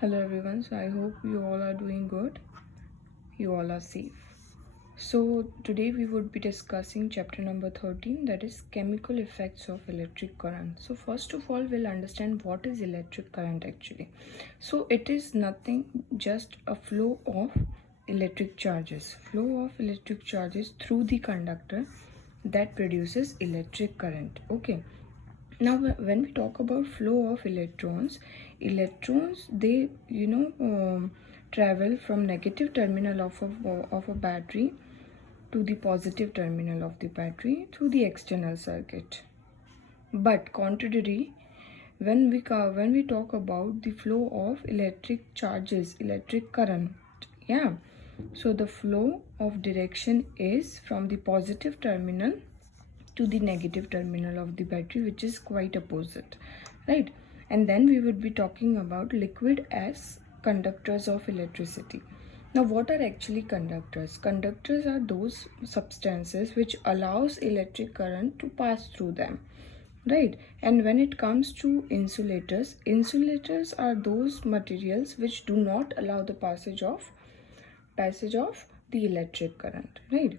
Hello everyone, so I hope you all are doing good, you all are safe. So today we would be discussing chapter number 13, that is chemical effects of electric current. So first of all, we'll understand what is electric current actually. So it is nothing, just a flow of electric charges through the conductor that produces electric current. Okay, now when we talk about flow of electrons, they travel from negative terminal of a battery to the positive terminal of the battery through the external circuit. But contrary, when we talk about the flow of electric charges, electric current, yeah, so the flow of direction is from the positive terminal to the negative terminal of the battery, which is quite opposite, right? And then we would be talking about liquid as conductors of electricity. Now what are actually conductors? Conductors are those substances which allows electric current to pass through them, right? And when it comes to insulators are those materials which do not allow the passage of the electric current, right?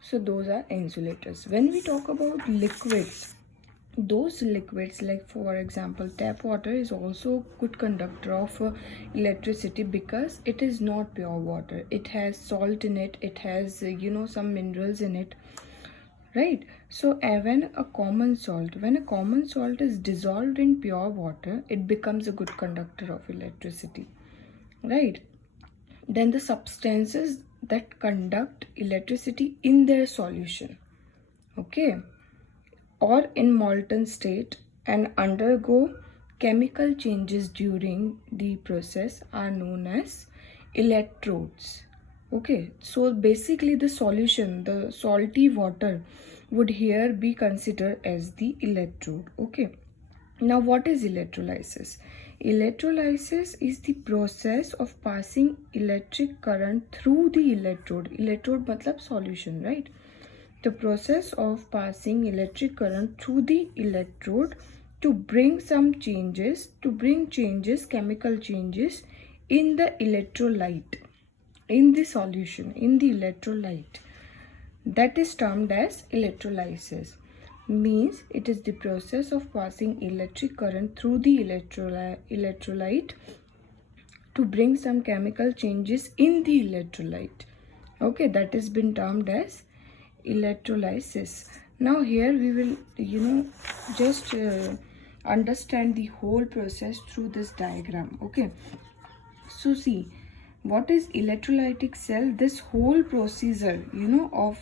So those are insulators. When we talk about liquids, those liquids, like for example tap water, is also a good conductor of electricity because it is not pure water. It has salt in it, it has some minerals in it, right? So when a common salt is dissolved in pure water, it becomes a good conductor of electricity, right? Then the substances that conduct electricity in their solution, okay, or in molten state and undergo chemical changes during the process are known as electrodes. Okay, so basically the solution, the salty water, would here be considered as the electrode. Okay, now what is electrolysis? Electrolysis is the process of passing electric current through the electrode. Electrode matlab solution, right? The process of passing electric current through the electrode to bring chemical changes in the electrolyte, in the solution, in the electrolyte. That is termed as electrolysis. Means it is the process of passing electric current through the electrolyte to bring some chemical changes in the electrolyte. Okay, that has been termed as electrolysis. Now here we will just understand the whole process through this diagram. Okay, so see, what is electrolytic cell? This whole procedure of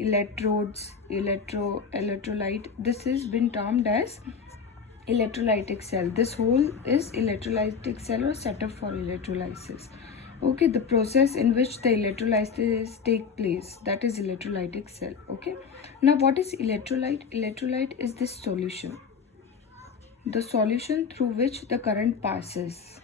electrodes, electrolyte, this has been termed as electrolytic cell. This whole is electrolytic cell or setup for electrolysis. Okay, the process in which the electrolysis take place, that is electrolytic cell. Okay, now what is electrolyte? Electrolyte is this solution, the solution through which the current passes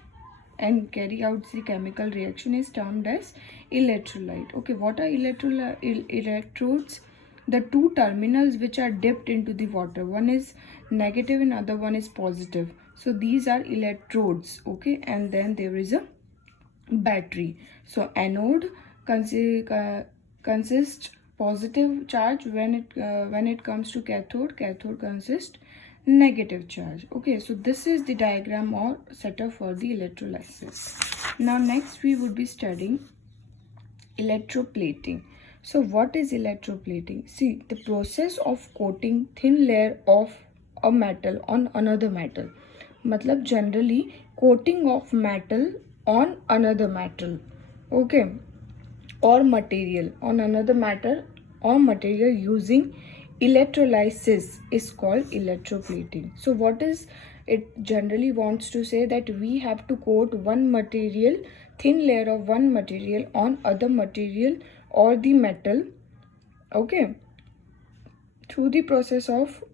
and carry out the chemical reaction is termed as electrolyte. Okay, what are electrodes? The two terminals which are dipped into the water, one is negative and other one is positive, so these are electrodes. Okay, and then there is a battery. So anode consists positive charge. When it comes to cathode consists negative charge. Okay, so this is the diagram or setup for the electrolysis. Now next we would be studying electroplating. So what is electroplating? See, the process of coating thin layer of a metal on another metal. Matlab generally coating of metal on another metal, okay, or material on another matter or material using electrolysis is called electroplating. So what is it generally wants to say? That we have to coat one material, thin layer of one material on other material or the metal, okay, through the process of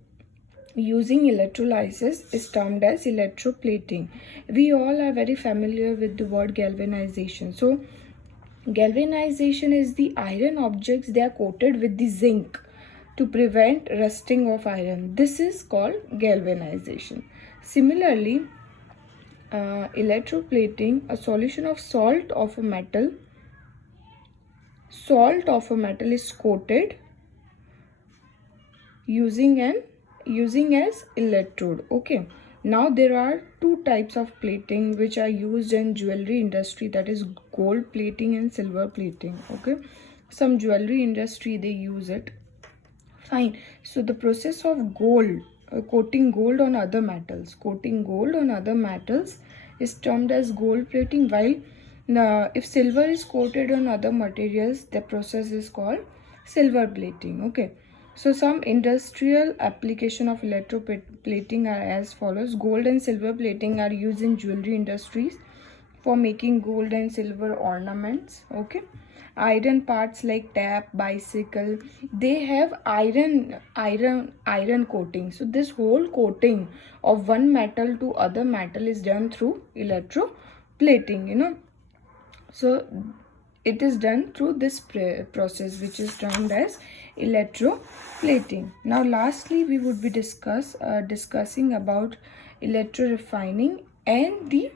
using electrolysis is termed as electroplating. We all are very familiar with the word galvanization. So galvanization is the iron objects, they are coated with the zinc to prevent rusting of iron. This is called galvanization. Similarly, electroplating, a solution of salt of a metal. Salt of a metal is coated using as electrode. Okay, now there are two types of plating which are used in jewelry industry, that is gold plating and silver plating. Okay, some jewelry industry they use it. Fine. So the process of gold, coating gold on other metals, is termed as gold plating, while if silver is coated on other materials, the process is called silver plating. Okay. So some industrial application of electroplating are as follows. Gold and silver plating are used in jewelry industries for making gold and silver ornaments. Okay, iron parts like tap, bicycle, they have iron coating. So this whole coating of one metal to other metal is done through electroplating. So it is done through this process which is termed as electroplating. Now lastly we would be discussing about electrorefining and the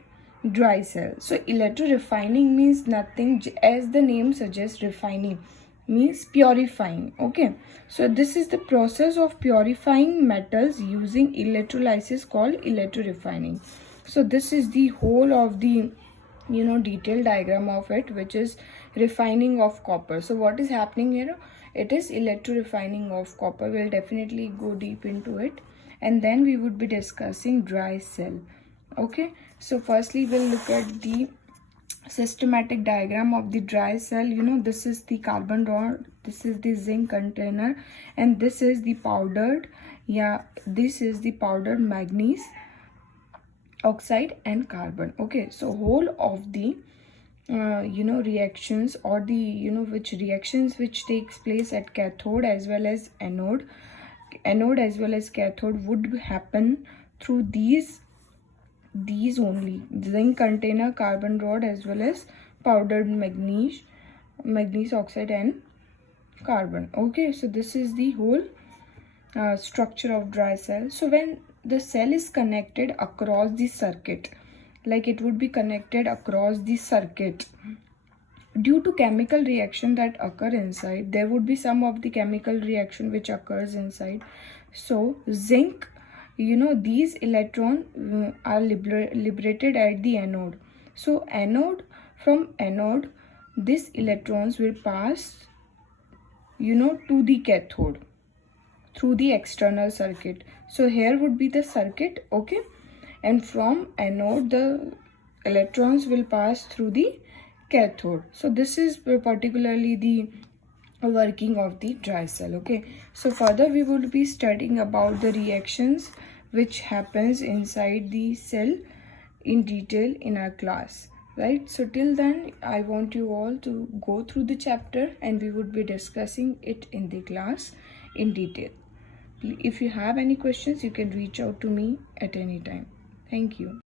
dry cell. So electrorefining means nothing, as the name suggests, refining means purifying. Okay, so this is the process of purifying metals using electrolysis called electrorefining. So this is the whole of the detailed diagram of it, which is refining of copper. So what is happening here? It is electrorefining of copper. We'll definitely go deep into it, and then we would be discussing dry cell. Okay, so firstly we'll look at the systematic diagram of the dry cell. This is the carbon rod, this is the zinc container, and this is the powdered manganese oxide and carbon. Okay, so whole of the reactions, or the reactions which takes place at cathode as well as anode as well as cathode would happen through these only: zinc container, carbon rod, as well as powdered manganese oxide and carbon. Okay, so this is the whole structure of dry cell. So when the cell is connected across the circuit, like it would be connected across the circuit, due to chemical reaction that occur inside, there would be some of the chemical reaction which occurs inside. So zinc, these electrons are liberated at the anode. So from anode these electrons will pass to the cathode through the external circuit. So here would be the circuit. Okay, and from anode the electrons will pass through the cathode. So this is particularly the working of the dry cell. Okay, so further we would be studying about the reactions which happens inside the cell in detail in our class, right? So till then I want you all to go through the chapter, and we would be discussing it in the class in detail. If you have any questions, you can reach out to me at any time. Thank you.